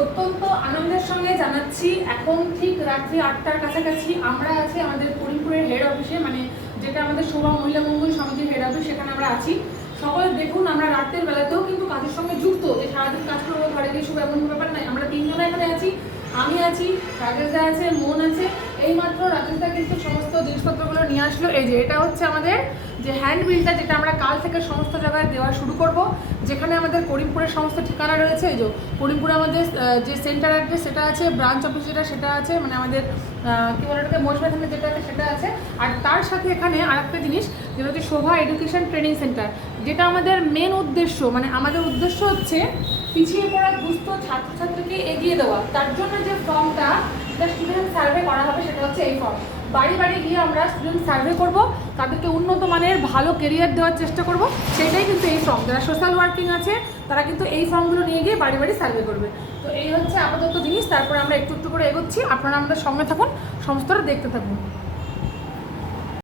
অত্যন্ত আনন্দের সঙ্গে জানাচ্ছি এখন ঠিক রাত্রি 8টার কাছাকাছি আমরা আছি আমাদের করিমপুরের হেড অফিসে, মানে যেটা আমাদের শোভা মহিলা মঙ্গল সমিতির হেড অফিস, সেখানে আমরা আছি। সকলে দেখুন আমরা রাতের বেলাতেও কিন্তু কাজের সঙ্গে যুক্ত, যে সারাদিন কাজ করবো ঘরে গিয়ে শুভ এমন ব্যাপার নাই। আমরা তিনজনে এখানে আছি, আমি আছি, রাজেশদা আছে, মন আছে। এইমাত্র রাজেশদা কিন্তু সমস্ত জিনিসপত্রগুলো নিয়ে আসলো। এই যে এটা হচ্ছে আমাদের যে হ্যান্ড বিলটা, যেটা আমরা কাল থেকে সমস্ত জায়গায় দেওয়া শুরু করব, যেখানে আমাদের করিমপুরের সমস্ত ঠিকানা রয়েছে। এই যে করিমপুরে আমাদের যে সেন্টার অ্যাড্রেস সেটা আছে, ব্রাঞ্চ অফিস যেটা সেটা আছে, মানে আমাদের কী বলে ওটাকে মৌসুমী যেটা আছে সেটা আছে। আর তার সাথে এখানে আরেকটা জিনিস যেটা হচ্ছে শোভা এডুকেশন ট্রেনিং সেন্টার, যেটা আমাদের মেন উদ্দেশ্য, মানে আমাদের উদ্দেশ্য হচ্ছে পিছিয়ে পড়া দুস্থ ছাত্রছাত্রীকে এগিয়ে দেওয়া। তার জন্য যে ফর্মটা, যেটা স্টুডেন্ট সার্ভে করা হবে, সেটা হচ্ছে এই ফর্ম। বাড়ি বাড়ি গিয়ে আমরা স্টুডেন্ট সার্ভে করব, তাদেরকে উন্নত মানের ভালো কেরিয়ার দেওয়ার চেষ্টা করব। সেটাই কিন্তু এই ফর্ম, যারা সোশ্যাল ওয়ার্কিং আছে তারা কিন্তু এই ফর্মগুলো নিয়ে গিয়ে বাড়ি বাড়ি সার্ভে করবে। তো এই হচ্ছে আপাতত জিনিস, তারপরে আমরা একটু একটু করে এগোচ্ছি। আপনারা আমাদের সঙ্গে থাকুন, সমস্তটা দেখতে থাকুন।